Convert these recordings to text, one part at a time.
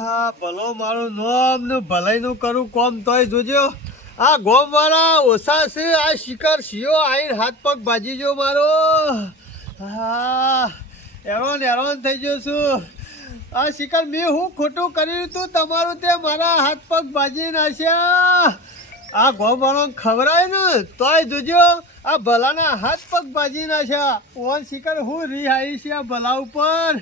ભલો મારું નામ ને ભલાઈ નું કરું કોમ તોય જોજો આ ગોમ વાળા ઓછા છે આ શિકાર શિયો આઈને હાથ પગ ભાજી જો મારો હેરાન થઈ ગયો છું આ શિકાર મેં હું ખોટું કર્યું તું તમારું તે મારા હાથ પગ ભાજી નાખ્યા આ ગોમ વાળો ખવરાય ને તોય જોજો આ ભલાના હાથ પગ ભાજી નાખ્યા ઓન શિકાર હું રિહાઈ છે આ ભલા ઉપર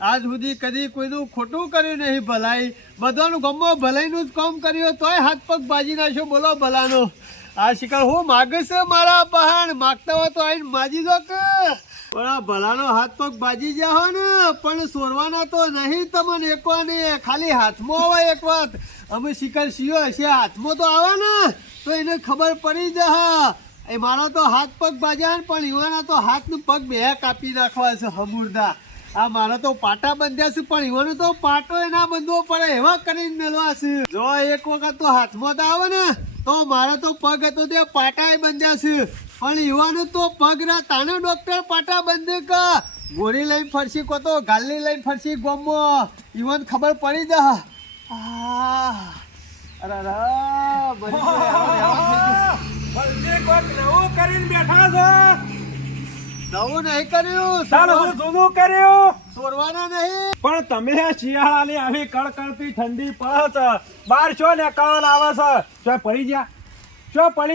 આજ સુધી કદી કોઈનું ખોટું કર્યું નહીં ભલાઈ બધાનું ગમો ભલાઈનું જ કામ કર્યું તોય હાથ પગ બાજી નાખ્યો બોલો ભલાનો આ શિકાર હું માગે છે મારા પહાણ માગતા હોય તો આઈને માજી દો કે પણ આ ભલાનો હાથ પગ બાજી ગયા હો ને પણ સોરવાના તો નહીં તમને એકવાને ખાલી હાથમાં આવે એક વાત અમે શિકાર શિયો હશે હાથમાં તો આવે ને તો એને ખબર પડી જા એ મારા તો હાથ પગ બાજ્યા પણ યુવાના તો હાથ ને પગ બે કાપી નાખવા છે હમુરદા આ મારા તો પાટા બંધ્યા છે પણ ઈવાનો તો પાટો એના બંધવો પડે એવા કરીને મેળવા છે જો એક વખત તો હાથમાં આવે ને તો મારા તો પગ હતો તે પાટા બંધ્યા છે પણ ઈવાનો તો પગ ના તાને ડોક્ટર પાટા બંધે કા ગોળી લઈને ફરસી કો તો ગાલી લઈને ફરસી ગમો ઈવન ખબર પડી જા અરે નવું કરીને બેઠા છે નવું નહીં કર્યું જૂનું કર્યું સોરવાના નહીં પણ તમે શિયાળાની આવી કડકડતી ઠંડી પડે છે બાર છો ને કવન આવે છે પડી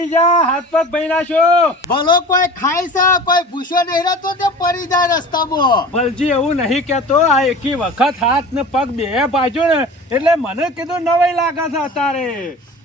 જા હાથ પગ ભઈના છો ભલો કોઈ ખાય છે કોઈ ભૂસ્યો નહીં રહેતો તે પડી જાય રસ્તામાં ભલજી એવું નહીં કેતો આ એકી વખત હાથ ને પગ બે બાજુ ને એટલે મને કીધું નવાઈ લાગે છે અત્યારે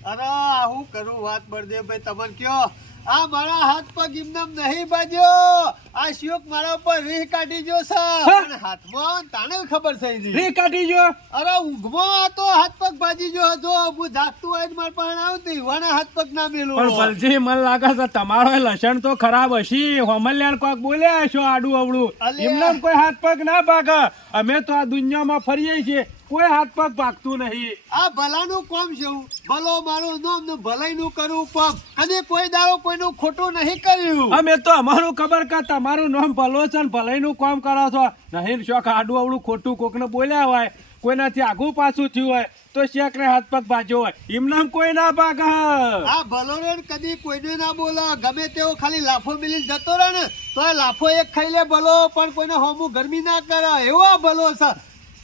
અરે હું કરું વાત બળદેવભાઈ તમને કયો આ મારા હાથ પગ એમનેમ નહીં બાજ્યો આ શિયોક મારા ઉપર રીહ કાઢી ગયો છે પણ હાથમાં તાને ખબર થઈ ગઈ રીહ કાઢી ગયો અરે ઊંઘમાં તો હાથ પગ બાજી ગયો જો હું જાગતું હોય માર પાસે આવતી વાના હાથ પગ ના મેલું પણ ભલજી મને લાગે છે તમારો લક્ષણ તો ખરાબ હશી હોમલ્યાન કોક બોલ્યા છો આડું અવળું એમને કોઈ હાથ પગ ના ભાગે અમે તો આ દુનિયામાં ફરીએ છીએ કોઈ હાથ પગ ભાગતું નહીં આ ભલાનું કોમ છે ભલો મારું નામ ને ભલાઈનું કરું પગ કદી કોઈ દાડો કોઈનું ખોટું નહીં કર્યું અમે તો અમારું ખબર કે તમારું નામ ભલો છે ને ભલાઈનું કામ કરો છો નહીં શોખ આડું અવળું ખોટું કોકને બોલ્યા હોય કોઈનાથી આગું પાછું થયું હોય તો શેક ને હાથ પગ ભાજ્યો હોય એમને કોઈ ના ભાગ આ ભલો રે કદી કોઈને ના બોલા ગમે તેવો ખાલી લાફો મિલી જતો રહે ને તો લાફો એક ખાઈ લે ભલો પણ કોઈને હોમું ગરમી ના કરે એવો ભલો છે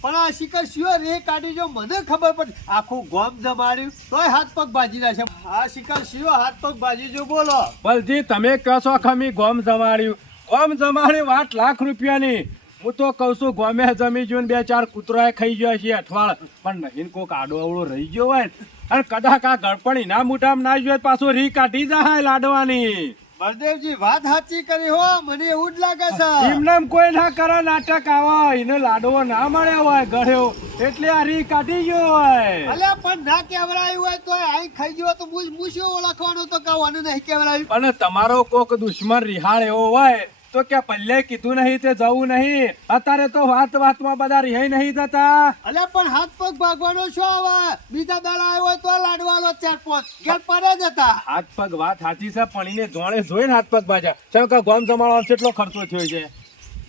પણ આ શિકાર શિયો રે કાઢી જો મને ખબર પડી આખું ગોમ જમાડ્યું તોય હાથ પગ ભાજી નાખે આ શિકાર શિયો હાથ પગ ભાજી જો બોલો બલજી તમે કહો છો ખમી ગોમ જમાડી વાત લાખ રૂપિયાની હું તો કઉ છું ગોમે જમી જોઈને બે ચાર કૂતરા ખાઈ ગયા છે અઠવાડ પણ નહીં કોક આડો અવળો રહી ગયો હોય અને કદાચ આ ગળપણ ના મોઢામાં ના જોયે પાછો રી કાઢી જાય લાડવાની બળદેવજી વાત સાચી કરી હો મને એવું જ લાગે છે એમને કોઈ ના કરે નાટક આવા એને લાડવો ના મળ્યો હોય ગળ્યો એટલે આ રી કાઢી ગયો હોય અલ્યા પણ ના કેવરાયું હોય તો આઈ ખાઈ ગયો તો મૂછ્યો ઓળખવાનો તો કહેવાનું નહીં કેવરાયું અને તમારો કોક દુશ્મન રિહાળ એવો હોય તો કે પહેલે કીધું નહીં તે જવું નહીં અત્યારે તો વાતમાં બધા રિહાઈ નહીં જતા અલ્યા પણ હાથ પગ ભાગવાનો શું આવે બીજા દાડા આવ્યો હોય તો લાડવાનો 4-5 ઘેર પડે જ હતા હાથ પગ વાત સાચી છે પણ એને જોડે જોઈને હાથ પગ ભાજ્યા કેમ કે ગોમ જમાડવાનો કેટલો ખર્ચો થયો છે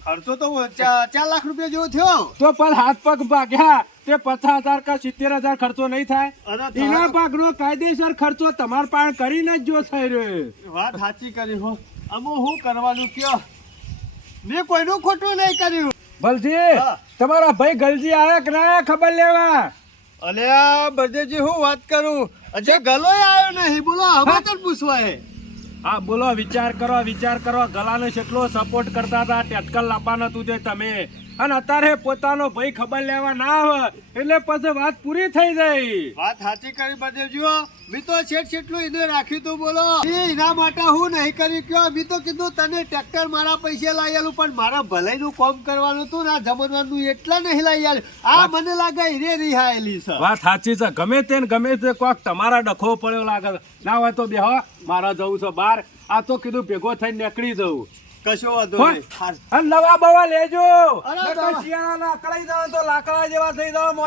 ખર્ચો તો 4 લાખ રૂપિયા જેવો થયો તો પણ હાથ પગ ભાગ્યા તે 50,000 કે 70,000 ખર્ચો નહીં થાય એના ભાગનો કાયદેસર ખર્ચો તમાર પાસે કરીને જ જો થઈ રહ્યો વાત સાચી કરી હો અમો હું કરવાનું કયો મેં કોઈનું ખોટું નહીં કર્યું ભલજી તમારા ભાઈ ગલજી આયા કે ના ખબર લેવા અલ્યા બળદેવજી હું વાત કરું અજય ગલોય આવ્યો નહીં બોલો હવે તો પૂછવાય હા બોલો વિચાર કરો ગલાને કેટલો સપોર્ટ કરતા હતા ટેટકલ લાવવાનો તું જે તમે અને અત્યારે પોતાનો ભાઈ ખબર લેવા ના આવે એટલે પછી વાત પૂરી થઈ જાય વાત સાચી કરી બળદેવજી મી તો છેટલું એને રાખ્યું તું બોલો એના માટે હું નહીં કર્યું કયો મી તો કીધું તને ટ્રેક્ટર મારા પૈસે લાયેલું પણ મારા ભલાઈનું કામ કરવાનું હતું ને જમવાનું એટલા નહીં લઈ આવ્યું આ મને લાગે હીરે રિહાયેલી છે વાત સાચી છે ગમે તે કોક તમારા ડખો પડ્યો લાગે ના હોય તો બેહો મારા જવું છે બહાર આ તો કીધું ભેગો થઈને નીકળી જવું કશો વાંધો નહીં નવા બવા લેજો શિયાળાના અકળાઈ જાવ તો લાકડા જેવા થઈ જાવ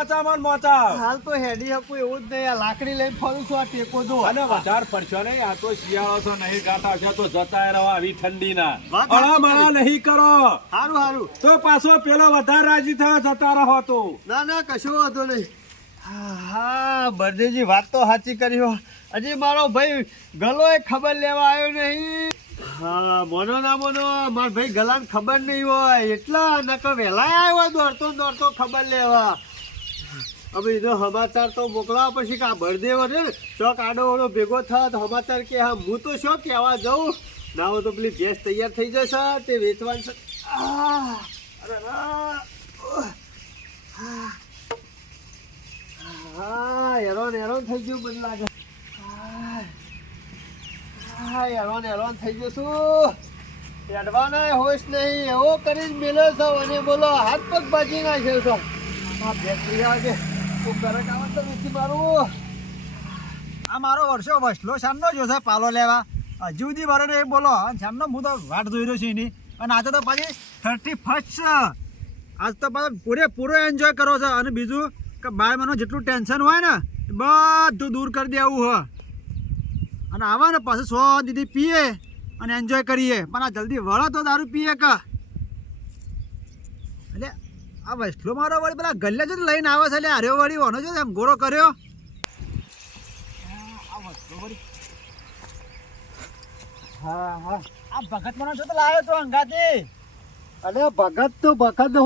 મોચા હાલ તો હેડી હકું એવું જ નહીં આ લાકડી લઈને ફરું છું આ ટેકો જો અને વધારે પડશો નહીં આ તો શિયાળો છે નહીં ગાતા છે તો જતા રહો આવી ઠંડીના મારા નહીં કરો સારું તો પાછો પેલો વધારે રાજી થયો જતા રહો તો ના કશો વાંધો નહીં હા બળદેવજી વાત તો સાચી કરી હો. હજી મારો ભાઈ ગલોય ખબર લેવા આવ્યો નહીં. હા મોનો ના મોનો મારો ભાઈ ગલાને ખબર નહીં હોય એટલા નકર વહેલા આવ્યો દોડતો દોડતો ખબર લેવા. હવે એનો સમાચાર તો મોકલવા પછી કે આ બળદેવ છે ને ચોક આડો ઓળો ભેગો થયો તો સમાચાર કે હા હું તો શું કહેવા જાઉં ના હોય તો પેલી ગેસ તૈયાર થઈ જશે તે વેચવાની છે. અરે હા હેરોન થઈ ગયું મને લાગે. હા હેરોન થઈ ગયું શું એડવાના હોશ નહીં એવો કરીને મેલો છો અને બોલો હાથ પગ બાજી નાખ્યો છો. આ બેટરી આવે તું કરંટ આવે તો નથી મારું. આ મારો વર્ષો વસલો શામનો જોશે પાલો લેવા હજુ સુધી મારે એ બોલો શામનો હું તો વાટ જોઈ રહ્યો છું એની અને આજે તો પાછી 31st છે. આજ તો પાછો પૂરેપૂરો એન્જોય કરો છો અને બીજું કે બાર મહિનો જેટલું ટેન્શન હોય ને એ બધું દૂર કરી દેવું હોય અને આવા ને પાછું 100 દીદી પીએ અને એન્જોય કરીએ પણ આ જલ્દી વળો તો દારૂ પીએ કા એટલે આ વસલો મારો વળી પેલા ગલ્લે જ લઈને આવે છે એટલે હાર્યો વળી ઓનો જો એમ ગોળો કર્યો. હા આ ભગત મને શું તો લાવ્યો તો અંગાથી અરે ભગત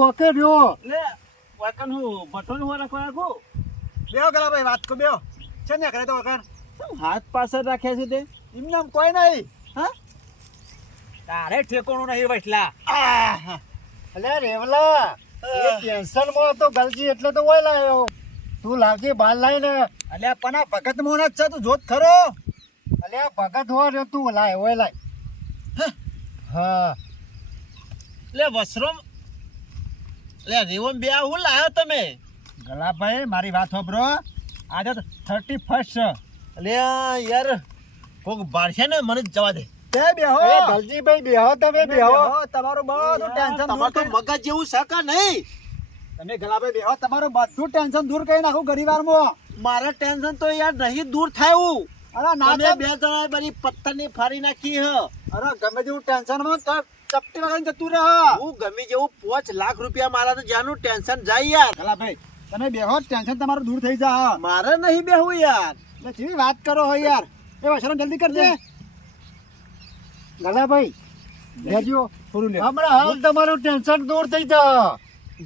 હોકે રહ્યો એટલે વકન હું બટન હું રાખવા રાખું બેહો ગલા ભાઈ વાત કો બેહો છે ને કરે તો વકન હાથ પાછળ રાખ્યા છે તે એમને આમ કોઈ નહીં હા તારે ઠેકોણું નહીં વસલા અલે રેવલા એ ટેન્શન માં તો ગલજી એટલે તો ઓય લાયો તું લાગી બાર લાઈને અલ્યા પણ આ ભગત મોહન જ છે તું જોત ખરો અલે ભગત હો રે તું લાય ઓય લાય હા એટલે વસરો એટલે રેવમ બે હું લાયો તમે ગલાભાઈ મારી વાત હોબરો આજે તો 31st છે અલે યાર કોક બારશે ને મને જવા દે તે બેહો એ ગલજીભાઈ બેહો તમે બેહો તમારું બધું ટેન્શન તમાર તો મગજ જેવું સકા નહીં તમે ગલાભાઈ બેહો તમારું બધું ટેન્શન દૂર કરી નાખું ઘડીવારમાં મારા ટેન્શન તો યાર નહીં દૂર થાયું અરે ના તમે બે જણા બધી પથ્થરની ફાડી નાખી હ અરે ગમે તેવું ટેન્શન માં ચપટી વગર જતું રહે હું ગમે જેવું 5 લાખ રૂપિયા મારા તો જ્યાંનું ટેન્શન જાય યાર ગલાભાઈ તમે બેહો ટેન્શન તમારું દૂર થઈ જા મારે નહીં બેહું યાર એટલે કેવી વાત કરો હો યાર એ વસરમ જલ્દી કરજે ગલાભાઈ લેજો થોડું લે હમણાં હાલ તમારું ટેન્શન દૂર થઈ જા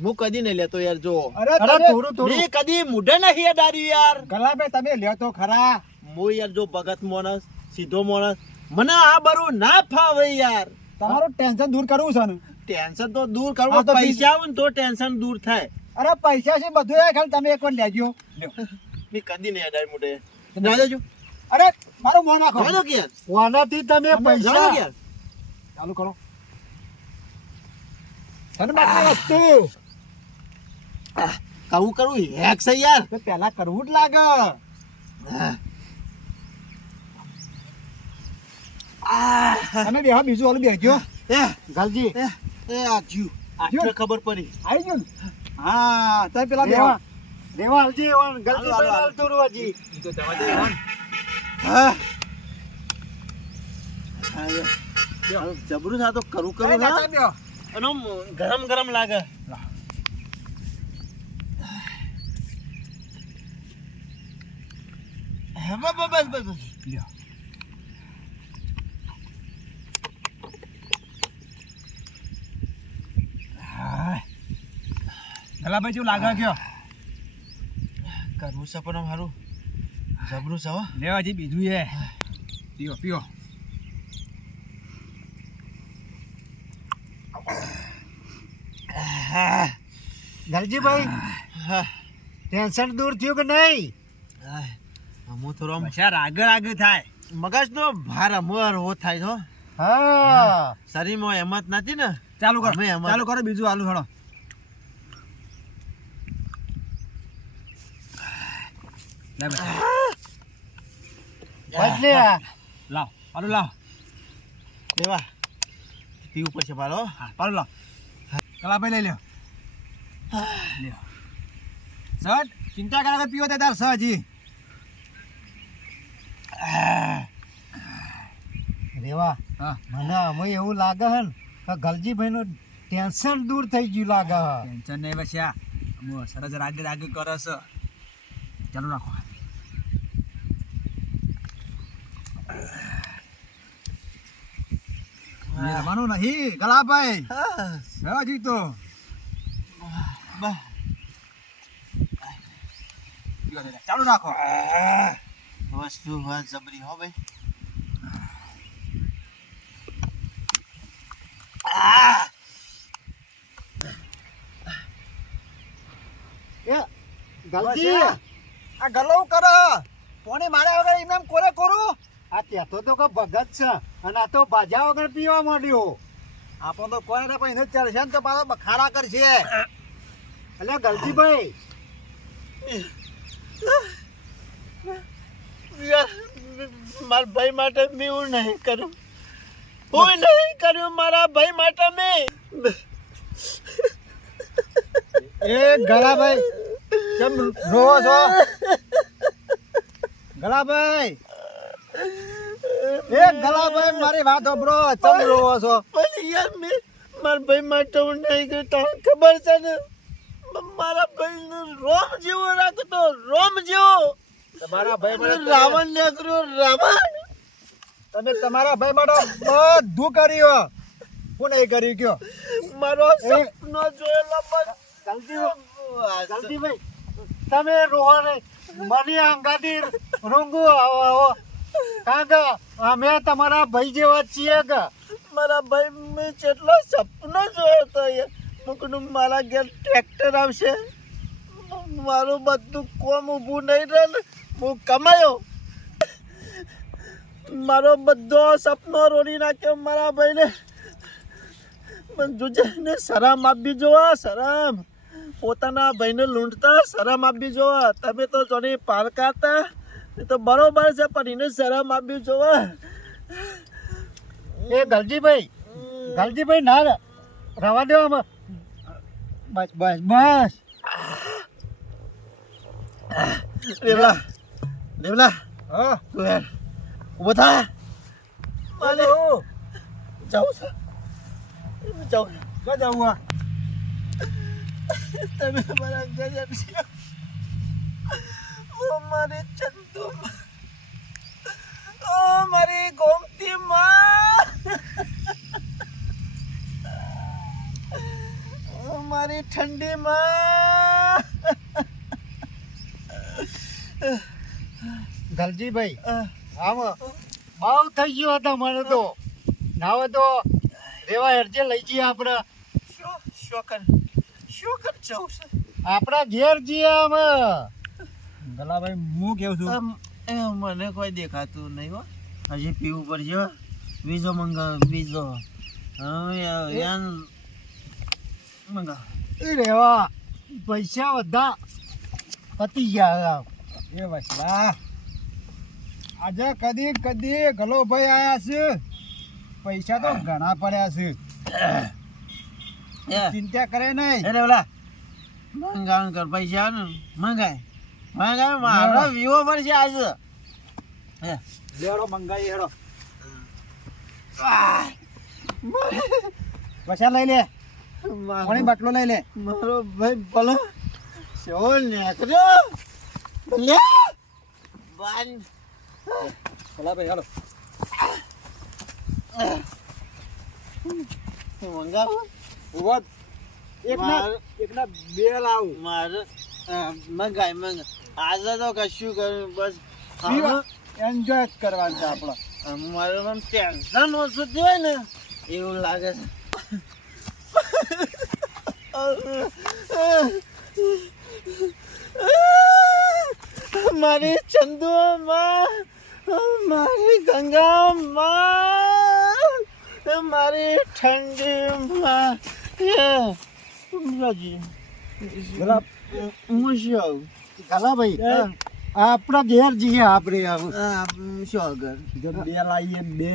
હું કદી નહીં લેતો યાર જો અરે થોડું મેં કદી મુઢે નહીં અડાડ્યું યાર ગલાભાઈ તમે લ્યો તો ખરા હું યાર જો ભગત માણસ સીધો માણસ મને આ બરું ના ફાવે યાર તમારું ટેન્શન દૂર કરવું છે ને ટેન્શન તો દૂર કરવું હા તો પૈસા આવે ને તો ટેન્શન દૂર થાય અરે પૈસા છે બધું એ ખાલી તમે એકવાર લેજો લ્યો મેં કદી નહીં અડાડ્યું મુઢે ના દેજો અરે મારું મોં નાખો જાજો કે યાર વાનાથી તમે જાજો કે યાર ચાલુ કરો ધનબાદની વસ્તુ કહું કરું હેક છે યાર તો પહેલા કરવું જ લાગે તમે બેહો બીજું ઓલું બેહજો એ ગાલજી એ આ જીવ આટલે ખબર પડી આવી ગયું ને હા તમે પેલા બેહો દેવા આવજી ગલતી હાલો, હાલો. પર તું રોજી તો જવા દે હા જબરું થા તો કરું કરું ના અને આમ ગરમ ગરમ લાગે હા, બસ લ્યો ગલાભાઈ જેવું લાગે કયો કરવું છે પણ મારું જબરું છે હો લેવાજી બીજું એ પીઓ પીઓ ગરજીભાઈ હા ટેન્શન દૂર થયું કે નહીં હું થોડો આમ બચાર આગળ આગળ થાય મગજનો ભાર અમર હો થાય છો હા શરીરમાં હેમત નથી ને ચાલુ કરો અમે એમાં- ચાલુ કરો બીજું આલુ હળો લે બદલે લાવ આલુ લાવ દેવા પીવું પડશે પાલો હા પાલુ લાવ કલાભાઈ લઈ લ્યો લ્યો સટ ચિંતા કરા કે પીવો તે તાર સહજી દેવા હા મને અમે એવું લાગે હે ને કે ગલજીભાઈ નું ટેન્શન દૂર થઈ ગયું લાગે ટેન્શન નહીં બસ્યા હું સરસ રાગે રાગે કરો છો ચાલુ રાખો. રમવાનું નહીં ગલાભાઈ. હજી તો ચાલુ રાખો. વસ્તુ વાત જબરી હો ભાઈ. ગલતી આ ગલો કર કોને માર્યા વગર એમને એમ કોરે કરું. આ તેતો તો કે ભગત છે અને આ તો ભાજા વગર પીવા માંડ્યો. આપણ તો કોને ને પણ એને ચાલશે ને તો પાછો બખાડા કરશે. એટલે ગલતીભાઈ મારા ભાઈ માટે મેં એવું નહીં કર્યું. હું નહીં કર્યું મારા ભાઈ માટે મેં. એ ગળાભાઈ કેમ રોવો છો? ગળાભાઈ એ ગળાભાઈ મારી વાત સાંભળો. કેમ રોવો છો? પણ યાર મેં મારા ભાઈ માટે હું નહીં કર્યું. તને ખબર છે ને મારા ભાઈ રોમ જેવો રાખતો. રોમ જેવો. તમારા ભાઈ માટે રાવણ ને કર્યો. રાવણ તમે તમારા ભાઈ માટે બધું કર્યું. હું નહીં કર્યું કયો? મારો સપનો જોયેલો પણ ગલતીભાઈ તમે રોહો ને મને અંગાથી રૂંગુ આવો. કારણ કે અમે તમારા ભાઈ જેવા છીએ કે મારા ભાઈ મેં જેટલો સપનો જોયો હતો મૂકનું મારા ઘેર ટ્રેક્ટર આવશે. મારું બધું કોમ ઊભું નહીં રહે ને હું કમાયો. મારો બધો સપનો રોડી નાખ્યો મારા ભાઈને. પણ જોજે શરમ આપી જોવા. શરમ પોતાના ભાઈને લૂંટતા શરમ આપી જોવા. તમે તો જોની પારકા હતા એ તો બરોબર છે પણ એને શરમ આપી જોવા. એ ગલજીભાઈ ના રવા દો આમાં. બસ બસ બસ. દેવલા દેવલા હા તું યાર ઉભો થા. મારે જાઉં છે. જાઉં ક્યાં જવું? તમે મારા ગજબ છો. ઓ મારી ચંદુ, ઓ મારી ગોમતી માં, ઓ મારી ઠંડી માં. ગલજીભાઈ આમ બહુ થઈ ગયો હતા મને તો. ના હોય તો રેવા હેરજે લઈ જઈએ આપણે. શું કર જાઉં છે? આપણા ઘેર જઈએ અમે. ગલાભાઈ હું કેવું છું મને કોઈ દેખાતું નહીં હો. હજી પીવું પડશે. બીજો મંગાવ બીજો. મંગાવ એ રેવા પૈસા બધા પતી ગયા. એ વસલા આજે કદી કદી ગલોભાઈ આયા છે. પૈસા તો ઘણા પડ્યા છે. ચિંતા કરે નહીં. અરે ઓલા મંગાવ કર પૈસા ને મંગાય મંગાય. મારો વિવો પડશે આજે. લેડો મંગાઈ હેડો. પૈસા લઈ લે. પાણી બાટલો લઈ લે. મારો ભાઈ ભલો શો નીકળ્યો. લે બંધ ગલાભાઈ હેડો. મંગાવ. ઉભો એકના બે લાવ. મારે મંગાય મંગાય. આજે તો કશું કર્યું બસ એન્જોય કરવાનું છે આપણે. મારે મને ટેન્શન ઓછું થયું ને એવું લાગે છે. મારી ચંદુ માં, મારી ગંગા માં, મારી ઠંડી માં. ગલાભાઈ આપણા ઘેર જઈએ આપણે. શું આગળ બે લાવીએ બે.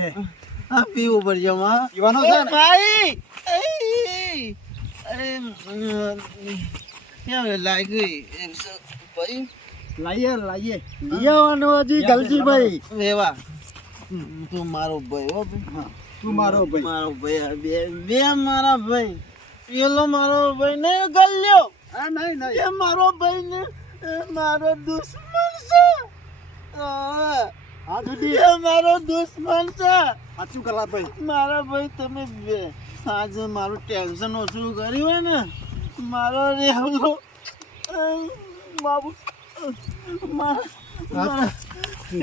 હા પીવું પડશે પીવાનો છે ને? ભાઈ લાગી ભાઈ લાવીએ લઈ આવવાનો હજી ગલજીભાઈ. વેવા તું મારો ભાઈ હો. તું મારો ભાઈ. મારો ભાઈ બે મારા ભાઈ. પેલો મારો ભાઈ નહીં ગલ્યો. હા નહીં એ મારો ભાઈ ને મારો દુશ્મન છે. હા દુડી એ મારો દુશ્મન છે. સાચું કલા ભાઈ. મારા ભાઈ તમે આજે મારું ટેન્શન ઓછું કર્યું હોય ને મારો રેવલો બાબુ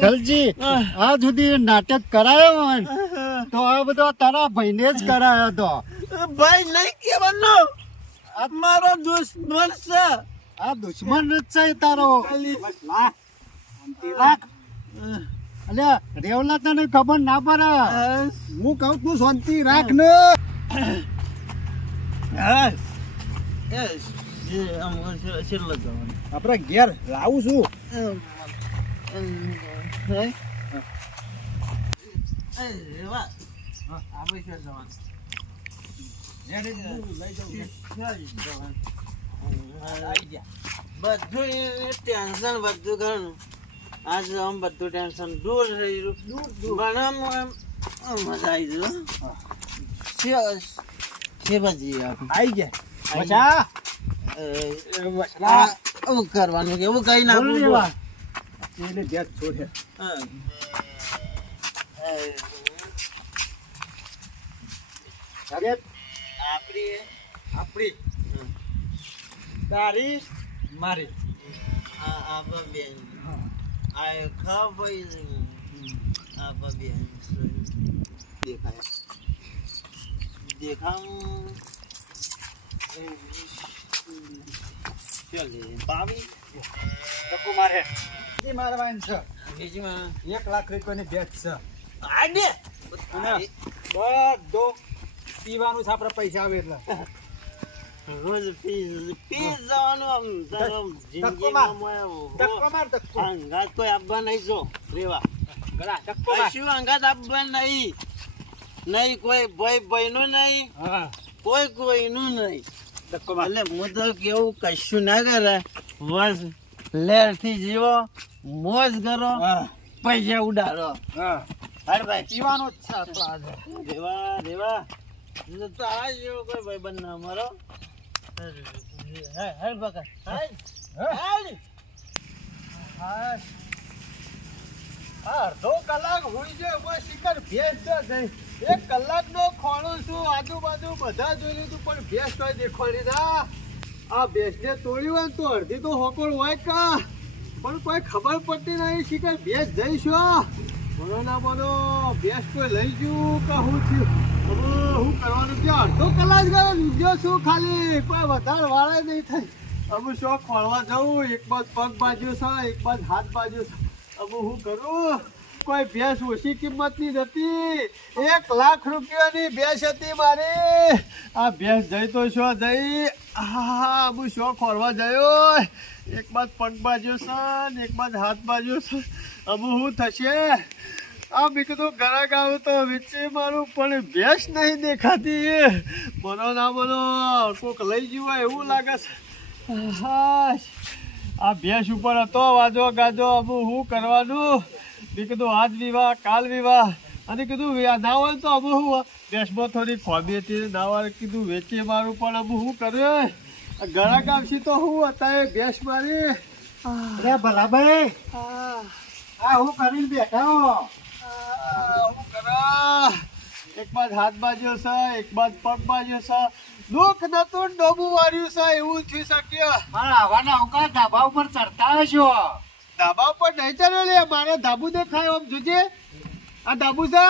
ગલજી આ સુધી નાટક કરાયો હોય ને, તો આ બધો તારા ભાઈને જ કરાયો તો. ભાઈ નહીં કહેવાનો આ મારો દુશ્મન છે. આ દુશ્મન જ છે તારો. અલ્યા રેવલા તને ખબર ના પડે. હું કહું તું શાંતિ રાખ ને. આપણે ઘેર લાવું છું. બધું ટેન્શન બધું ઘણું આજ આમ બધું ટેન્શન દૂર રહી પણ આમ મજા આવી ગયું. આઈ ગયા મજા એવું કરવાનું કે એવું કઈ ના લેવા એને ઘેર છોડે. આપણી તારી મારી ટકો મારે ઈ મારવાની છે. 1 લાખ રૂપિયાની બેચ છે. બધો પીવાનું છે આપણે પૈસા આવે એટલે. રોજ પી જવાનું આમ તારો જિંદગીમાં ટકો માર ટકો. અંગાત કોઈ આપવા નહીં જો રેવા ગળા ટકો માર. કશું અંગાત આપવા નહીં નહીં કોઈ ભાઈ ભાઈનું નહીં હા કોઈ કોઈનું નહીં. ટકો માર. એટલે હું તો કેવું કશું ના કરે બસ લેર થી જીવો મોજ કરો હા પૈસા ઉડાડો. હા હાર ભાઈ પીવાનું જ છે આપણે આજે. રેવા રેવા તારા જેવો કોઈ ભાઈ બંધ ના મારો. હર બકા અડધો કલાક હોય છે બસ શિખર ભેંસ છે જઈ. 1 કલાકનો ખોણું છું આજુબાજુ બધા જોઈ લીધું પણ ભેંસ તો દેખાડી ના. આ ભેંસને તોડ્યું હોય ને તો અડધી તો હોકળ હોય કા પણ કોઈ ખબર પડતી નહીં. શિખર ભેંસ જઈશું બોલો ના બોલો ભેંસ કોઈ લઈ ગયું કે હું થયું હવે શું કરવાનું છે. અડધો કલાક ગયો લીધો છું ખાલી કોઈ વધારે વાળા નહીં થાય. હવે શોખ ખોળવા જવું એક બાજુ પગ બાજુ છે એક બાજુ હાથ બાજુ છે. હવે હું કરું કોઈ ભેંસ ઓછી કિંમતની નથી. 1 લાખ રૂપિયાની ભેંસ હતી મારી. આ ભેંસ જઈ તો શું જઈ. હા હું શું ખોરવા ગયો એક બાદ પગ બાજુ છે ને એક બાદ હાથ બાજુ છે. હવે શું થશે. આ મેં કીધું ઘરાક આવું તો વીચી મારું પણ ભેંસ નહીં દેખાતી. બોલો ના બોલો કોક લઈ ગયું હોય એવું લાગે છે. હા આ ભેંસ ઉપર હતો વાજો ગાજો. હવે શું કરવાનું. મેં કીધું આજ વિવાહ કાલ વિવાહ અને કીધું ના હોય તો હવે હું ભેંસમાં થોડી ખોબી હતી ના હોય કીધું વેચી મારું પણ હવે શું કર્યું. ઘરાક આવશે તો હું હતા ભેંસ મારી. અરે ભલા ભાઈ આ હું કરીને બેઠા હું કરા. એક બાદ હાથ બાજુ છે એક બાદ પગ બાજુ છે. દુઃખ નતું ડોબું વાર્યું છે એવું થઈ શક્ય. મારા આવાના અવકાશ ધાબા ઉપર ચડતા હશો. ધાબા ઉપર નહીં ચડ્યો લે મારે ધાબુ દેખાય આમ જોજે. આ ધાબુ છે.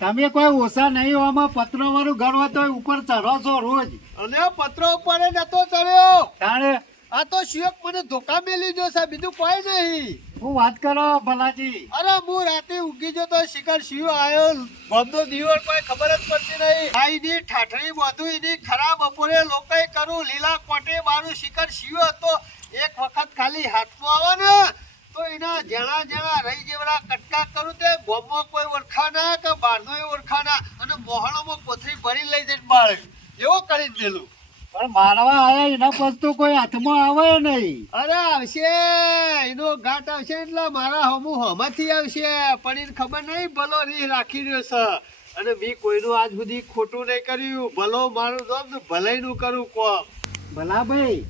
તમે કોઈ ઓછા નહીં આમાં પત્રો વાળું ઘર હોય તો ઉપર ચઢો છો રોજ. અને પત્રો ઉપર નતો ચડ્યો તાણે. આ તો શિયોક મને ધોકા મેલી જો છે બીજું કોઈ નહીં. હું વાત કરો ભલાજી. અરે હું રાતે ઊંઘી જો તો શિખર શિયો આવ્યો ગમનો દિવસ કોઈ ખબર જ પડતી નહીં. આ એની ઠાઠડી બધું એની ખરાબ બપોરે લોકોએ કરું લીલા કોટે મારું શિખર શિયો હતો. એક વખત ખાલી હાથમાં આવે ને તો એના જેણા જેણા રહી જેવડા કટકા કરું તે ગોમમાં કોઈ ઓળખા ના કે બહારનો ઓળખા ના અને મોહણોમાં કોથળી ભરી લઈ જઈને બાળ એવો કરી દેલું. પણ મારવા આયા એના પછી તો કોઈ હાથમાં આવે નહીં. અરે આવશે એનો ઘાટ આવશે એટલે મારા હમું હમાંથી આવશે પણ એને ખબર નહીં ભલો રી રાખી રહ્યો છે. અને મેં કોઈનું આજ સુધી ખોટું નહીં કર્યું. ભલો મારું જોબ ભલાઈ નું કરું કોમ. ભલા ભાઈ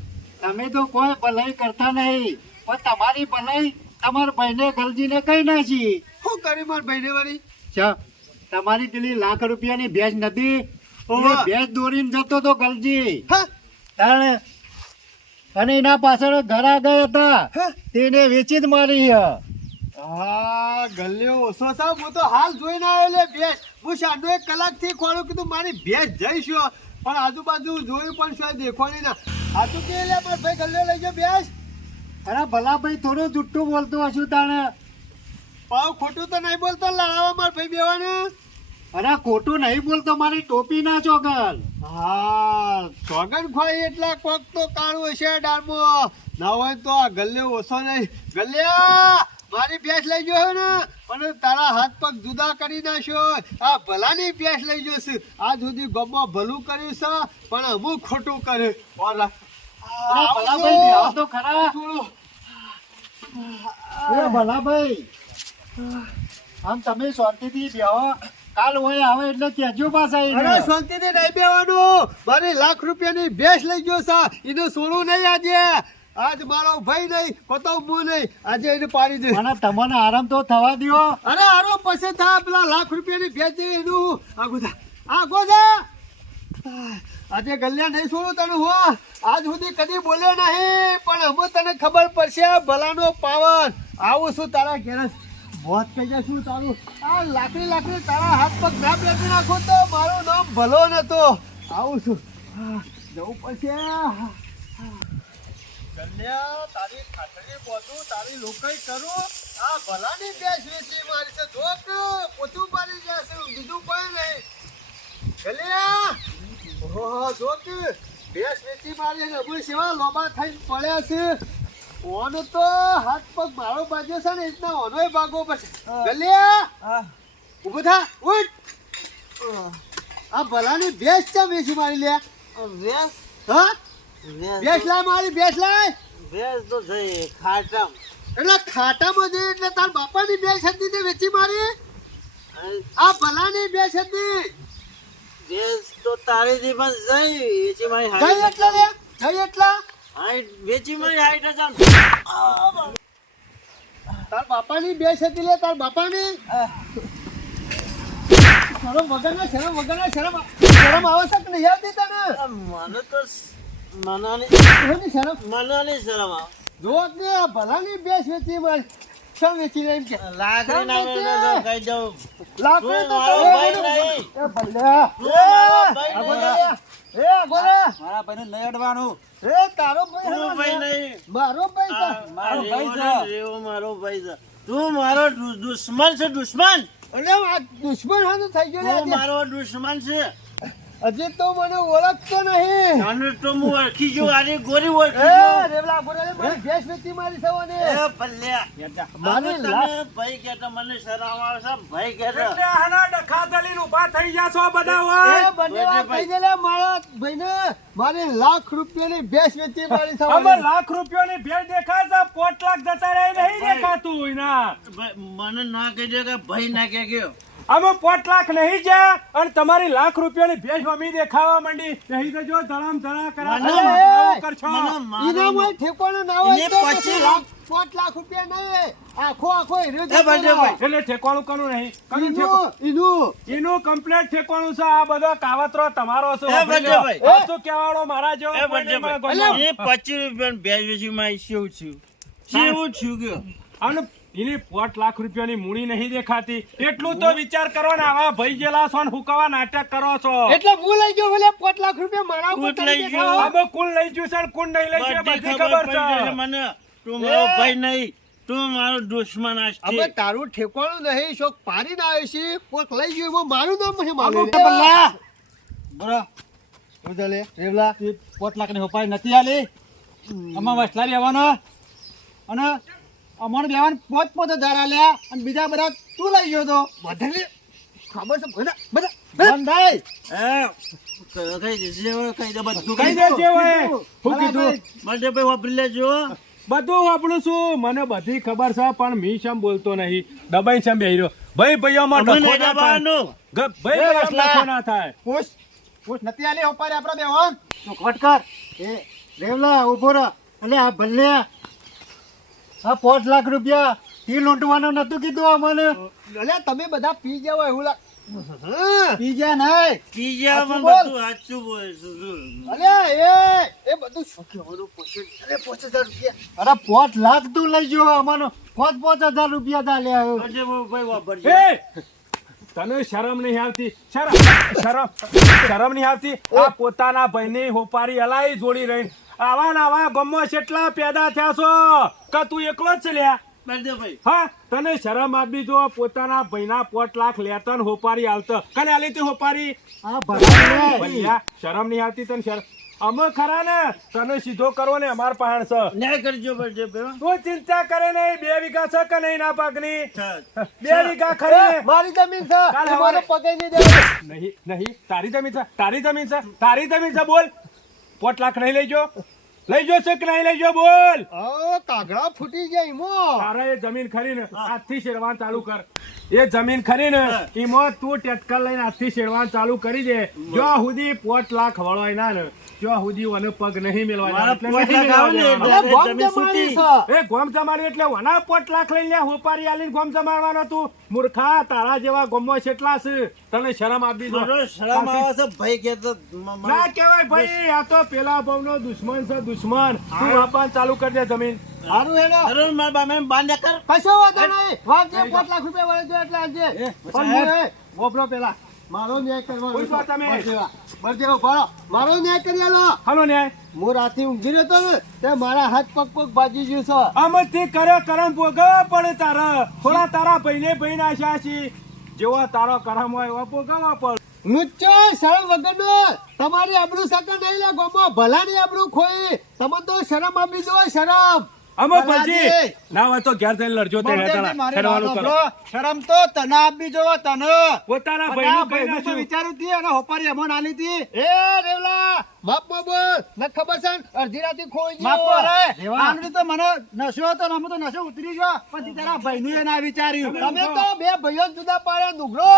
તમે તો કોઈ ભલાઈ કરતા નહીં. પણ તમારી ભલાઈ તમારા ભાઈને ગલજીને કઈ નાખી. શું કરી માર ભાઈને વળી? ચા, તમારી પેલી લાખ રૂપિયાની ભેંસ નથી ઓવા. એ ભેંસ દોરીને જતો તો ગલજી હા તાણે અને એના પાછળ ઘરા ગયા હતા હા. તેને વેચી જ મારી હે. હા ગલ્યો ઓછો છે. હું તો હાલ જોઈને આવ્યો લે ભેંસ. હું સાંજનો 1 કલાકથી ખોળું કીધું મારી ભેંસ જઈશું, પણ આજુબાજુ જોયું પણ શું દેખવાની ના. હાચું કે લે માર ભાઈ ગલ્યો લઈ ગયો ભેંસ. અરે ભલા ભાઈ થોડું જુઠ્ઠું બોલતો હશું તાણે. પાવ ખોટું તો નહીં બોલતો લડાવા માર ભાઈ બેવાને. અરે ખોટું નહીં બોલતો, મારી ટોપી ના ચોગલ. હા સોગન ખોઈ એટલે કોક તો કાળું હશે ડાળમાં. ના હોય તો આ ગલ્યો ઓછો નહીં. ગલ્યા મારી ભેંસ લઈ ગયો ને પણ તારા હાથ પગ જુદા કરી નાખ્યો. આ ભલાની ભેંસ લઈ ગયો છે. આજ સુધી ગમમાં ભલું કર્યું છે પણ અમુક ખોટું કરે. અરે ભલા ભાઈ બેહો તો ખરા. એ ભલા ભાઈ આમ તમે શાંતિથી બેહો, કાલ હોય આવે એટલે કહેજો પાછા એને. અરે શાંતિથી નહીં બેવાનું. મારી લાખ રૂપિયાની ભેંસ લઈ ગયો છે. એનું સોનું નહીં આજે. આજ મારો ભાઈ નહીં કોતો હું નહીં. આજે એને પાડી દે. મને તમને આરામ તો થવા દ્યો. અરે આરો પછી થા પેલા લાખ રૂપિયાની ભેંસ છે એનું આગો થા. આજે ગલ્યા નહીં છોડું તને હો. આજ સુધી કદી બોલ્યો નહીં પણ હવે તને ખબર પડશે ભલાનો પાવર. આવું છું તારા ઘેર મોત કહી જાય શું તારું. આ લાકડી તારા હાથ પગ ના બેસી નાખો તો મારું નામ ભલો નતો. આવું છું જવું પડશે. ગલ્યા તારી ખાતરી બોધું તારી લોકઈ કરું. આ ભલાની ભેંસ વેચી મારી છે. જોક પોતું મારી જશે બીજું કોઈ નહીં. ગલ્યા ઓહો જોક ભેંસ વેચી મારી ને અમુક સેવા લોબા થઈને પડ્યા છે. ઓનો તો હાથ પગ મારો બાજુ છે ને એટલા ઓનોય ભાગો પછી. ગલ્યા ઊભો થા ઉઠ. આ ભલાની ભેંસ છે વેચી મારી લે. ભેંસ હા ભેંસ લાય મારી ભેંસ લાય. ભેંસ તો થઈ ખાટમ એટલે ખાટામાં જઈ એટલે તાર બાપાની ભેંસ હતી તે વેચી મારી. આ ભલાની ભેંસ હતી. ભેંસ તો તારીથી પણ જઈ વેચી મારી જઈ એટલા લે જઈ એટલા. હાઈટ વેચી મારી હાઈટ હજાર તાર બાપાની ભેંસ હતી લે તાર બાપાની. શરમ વગરના શરમ આવે છે કે નહીં આવતી તને? મને તો મનાની એની શરમ મનાની શરમ આવે જો કે આ ભલાની ભેંસ વેચી મારી. શરમ વેચી લે એમ કે લાકડી ના વેચે તો કહી દઉં લાકડી તો મારો ભાઈ નહીં. એ ભલ્યા તું મારો ભાઈ આગો નહીં. લે. એ આગો લે. મારા ભાઈને નહીં અડવાનું. એ તારો ભાઈ તું ભાઈ છે. નહીં. મારો ભાઈ છે. મારો ભાઈ ભાઈ છે. રેવો મારો ભાઈ છે. તું મારો દુશ્મન છે દુશ્મન. અરે આ દુશ્મન હાથે થઈ ગયો લે તું આજે. મારો દુશ્મન છે. હજી તો મને ઓળખતો નહીં. તને તો હું ઓળખી છું. આજે ગોરી એ ઓળખી છું. રેવલા ગોરાલે મારી ભેંસ વેચી મારી સવાને. એ પલ્લ્યા. મારી હવે લાશ. તમે ભાઈ કહેતા મને શરમ આવે છે. ભાઈ કહેતા. એટલે આના ડખા દલીલ ઊભા થઈ જાશો બધા એ હોય. બંને વાત થઈ ગયેલા મારા ભાઈને. મારી લાખ રૂપિયાની ભેંસ વેચી મારી અમે સવાને. લાખ રૂપિયાની ભેળ દેખાય છે 5 લાખ જતા રહે નહીં દેખાતું એના. મને ના કહી દે કે ભાઈ ના કે ગયો. અમે 5 લાખ નહીં જ્યાં અને તમારી લાખ રૂપિયાની ભેળ અમી દેખાવા માંડી નહીં તો જો ધડામ ધડા કરા મને- આવું કરશો. મને ઈનામ હોય ઠેકોણું ના હોય એને તો પછી પછી લાખ- 5 લાખ રૂપિયા નહીં. આખો હીરો એ બંને જતો ભાઈ. એટલે ઠેકાણું કનું નહીં કનું ઠેકો- એનું એનું કમ્પ્લેટ ઠેકાણું છે. આ બધો કાવતરો તમારો છે. એ બંને ભાઈ. આ તો કહેવાળો મારા જેવો એ કોઈ નહીં બંને મને ભાઈ. ગમ્યો. એ 25 રૂપિયાની ભેજ વેચી માં શેવું થયું. શેવું થયું ગયો. અને એની 5 લાખ રૂપિયાની મૂડી નહીં દેખાતી એટલું તો વિચાર કરો ને. આવા ભાઈ ગયેલા છો ને હુકવા નાટક કરો છો. એટલે હું લઈ ગયો ભલે 5 લાખ રૂપિયા મારા ઉપર તું જ લઈ તમે ગયો. દેખાડો. આમાં કુલ લઈ ગયું છે ને કુલ નહીં લઈ ગયું બધી બધી ખબર ખબર પડી ગઈ છે. છે મને. તું મારો ભાઈ નહીં. તું મારો દુશ્મન અમે આજથી. તારું ઠેકાણું નહીં શોક પાડીને આવ્યો છે. કોક લઈ ગયું એમાં મારું નામ છે મારું. બરો ઉદલે રેવલા 5 લાખની હોપાઈ નથી આલી. આમાં વસલા બેવાનો અને અમણ બેવાન 5 હજાર આલ્યા અને બીજા બધા તું લઈ ગયો તો બધાને ખબર છે બધા બધા બંધાઈ. કહી દેજે હવે, કહી દે બધું કઈ દેજે હવે. શું કીધું? બધે ભાઈ વાપરી લેજો. બધું આપણું શું મને બધી ખબર છે પણ મી શમ બોલતો નહીં. દબાઈ શમ બેહી રહ્યો. ભાઈ ભાઈઓમાં અમે ડખો નહીં ના થાય. દબાવવાનું. ભાઈ ભાઈઓમાં ડખો ના થાય. પૂછ નથી આલી હોપારી આપણા બેવાન ચોખવટ કર. એ રેવલા ઉભો રહો. એટલે આ ભલ્લે આ 5 લાખ રૂપિયા ઈ લૂંટવાનું નતું કીધું અમને અલ્યા તમે બધા પી જાવ એવું પી ગયા નહીં બીજા સાચું પણ બોલ. બધું સાચું બોલે છે. અલ્યા એ બધું શું કહેવાનું પૂછ્યું અરે 5000 રૂપિયા અરે 5 લાખ તું લઈ ગયો અમને 5,000 રૂપિયા તા લે અજય ભાઈ વાપરજો. એ તને શરમ નહીં આવતી? શરમ નહીં આવતી? આ પોતાના ભાઈની હોપારી હલાઈ જોડી રહી આવા ને આવા ગમમાં કેટલા પેદા થયા છો કે તું એકલો જ છે લ્યા? બળદેવભાઈ, હા, તને શરમ આપી જો પોતાના ભાઈના 5 લાખ લેતા ને હોપારી આવતો કને આલી તી હોપારી? આ ભરાય ભૈયા, શરમ નહીં આવતી તને? શરમ અમે ખરા ને તને સીધો કરો ને અમાર પહાણ છે. ન્યાય કરજો બળદેવભાઈ. તું ચિંતા કરે નહીં. 2 વીઘા છે કે નહીં ના પાકની? હા. 2 વીઘા ખરી મારી જમીન છે કાલ તમારો સવારે- પગાઈ નહીં દેવાનો નહીં તારી જમીન છે. તારી જમીન છે બોલ. 5 લાખ નહીં લઈજો છે કે નહીં લઈજો બોલ. કાગડા ફૂટી જાય ઈમો તારા એ જમીન ખરી ને આજથી શેરવાન ચાલુ કર. એ જમીન ખરી ને એમાં તું ટેટકલ લઈને આજથી શેરવાન ચાલુ કરી દે. જો સુધી 5 લાખ વળવાય ના ને જો સુધી ઓને પગ નહીં મેળવાય મારા એટલે 5 નહીં લાખ આવે ને મેળવા એટલે દેવાના. ગોમ જમીન જમાડી છૂટી. છે. એ ગોમ જમાડ્યું એટલે ઓના 5 લાખ લઈને લ્યા હોપારી આલીને ગોમ જમાડવાનો તું? મૂર્ખા, તારા જેવા ગોમમાં કેટલા છે? તને શરમ આપી દો. મારો શરમ આવે છે ભાઈ કહેતો ના કહેવાય ભાઈ, આ તો પેલા ભાવનો દુશ્મન છે, દુશ્મન. તું વાપરવાનું ચાલુ કરી દે જમીન. સારું હેડો અરે મારા બામે બાંધ્યા કર. કશો વાંધો નહીં વાંચે 5 લાખ રૂપિયા વળે જો એટલે આજે પણ હું એ બોબરો પેલા મારો ન્યાય કરવાનો કોઈ વાત તમે. બળદેવ ભાળો મારો ન્યાય કરી આલો હાલો ન્યાય. હું રાતે ઊંઘી રહ્યો તો ને તે મારા હાથ પગ બાજી ગયું છે આમાંથી કર્યો કરમ ભોગવવા પડે તારા. થોડા તારા ભાઈને ભાઈ નાખ્યા છે. જેવો તારો કરમ હોય એવો ભોગવવા પડે. નુચ્ચો શરમ વગરનો તમારી આબરૂ સકર નહીં લે ગોમો ભલાની આબરૂ ખોઈ તમે તો શરમ આપી દો શરમ આમાં ભલાજી. પછી ના હોય તો ઘેર જઈને લડજો તે હેઠળ. ખેડવાનું કરો. શરમ તો તને આપી જોવો તને પોતાના પણ આ ભાઈનું કઈ ભાઈનું તો નાખ્યું. વિચાર્યું તી અને હોપારી અમને આલી તી એ રેવલા માપમાં બોલ ને ખબર છે ને અડધી રાતે ખોઈ માફ ગયો કરે આંગળી તો મને નશો હતો ને અમે તો નશો ઉતરી ગયો પણ તી તારા ભાઈનું એ ના વિચાર્યું તમે તો બે ભાઈઓ જુદા પાડ્યા નુગરો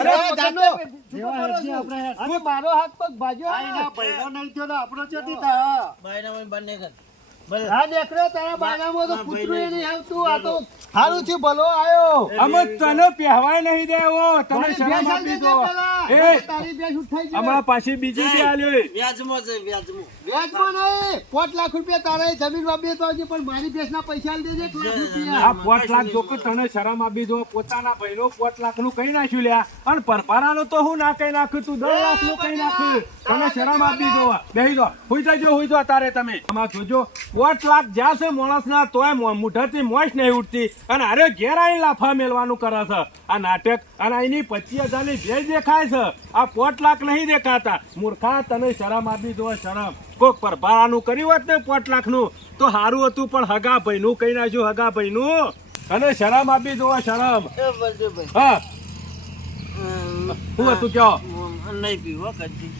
અરે અરે જાનો જેવા હેડજી આપણે હેડ. અને મારો હાથ પગ બાજ્યો આઈના ભાઈનો નહીં થયો તો આપણો ચેતી થા. બાયના મને બાંધ્યા કર. ભલે. આ દેખરો તારા બાગામાં તો કૂતરું એ નહીં આવતું આ તો સારું થયું ભલો આયો આમાં તને પહેવાય નહીં દેવો. તને મારી શરમ ભેંસ આપી આલી દો. દેજે પેલા. એ તારી ભેંસ ઉઠાઈ જાય. હમણાં પાછી બીજી બી આલ્યો એ. વ્યાજમાં છે વ્યાજમાં. વ્યાજમાં નહીં 5 લાખ રૂપિયા તારે જમીન વાપરી તો હજી પણ મારી ભેંસના પૈસા આલી દેજે 1 લાખ રૂપિયા આ 5 લાખ જોકે તને શરમ આપી દો. પોતાના ભાઈનો 5 લાખ નું કઈ નાખ્યું લ્યા. અને પરપારાનું તો હું ના કઈ નાખ્યું, તું 10 લાખ નું કઈ નાખ્યું. તને શરમ આપી દો. બેહી દો, હુઈ જાઓ તારે તમે. આમાં જોજો 5 લાખ જ્યાં છે માણસના તોય મુઠાથી મોશ નહીં ઉઠતી અને અરે ઘેર આવીને લાફા મેલવાનું કરે છે આ નાટક. અને એની 25,000 ની ભેજ દેખાય છે, આ 5 લાખ નહીં દેખાતા. મૂર્ખા, તને શરમ આપી દો. શરમ. કોક પરપારાનું કર્યું હોત ને 5 લાખ નું તો સારું હતું, પણ હગા ભાઈનું કઈ નાખ્યું. હગા ભાઈનું. અને શરમ આપી દો. શરમ. એ બળદેવભાઈ. હા, શું હતું કયો? નહીં પીવો કદી.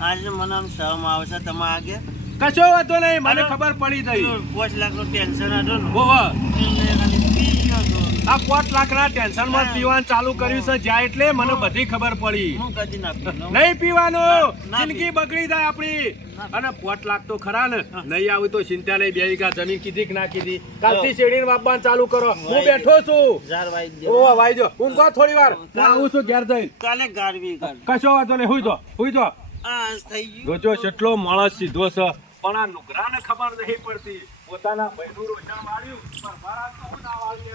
આજે મને આમ શરમ આવે છે તમે આગે કશો વાતો નહીં, મને ખબર પડી ગઈ. 5 લાખનું ટેન્શન હતું ને ઓહો, એટલે ખાલી પી ગયો તો. આ 5 લાખના ટેન્શનમાં પીવાનું ચાલુ કર્યું છે જ્યાં એટલે મને બધી ખબર પડી. હું કદી ના પીલો. નહીં પીવાનું, ના જિંદગી બગડી જાય આપણી. અને 5 લાખ તો ખરા ને, નહીં આવું તો ચિંતા નહીં. 2 વીઘા જમીન કીધી કે ના કીધી, કાલથી શેરડીને વાપવાનું ચાલુ કરો. હું બેઠો છું. ઝાડ વાઈ દે. ઓહો, વાઈજો. ઊંઘો થોડી વાર, હું આવું છું ઘેર જઈને. કાલે ગાળવી કર. કશો વાતો નહીં, હુઈ જો. આ થઈ ગયું. જોજો કેટલો માણસ સીધો છે, પણ આ નુકરાને ખબર નહીં પડતી. પોતાના ભાઈનું રોજણ વાળ્યું, પણ મારા તો હું ના વાળ્યું.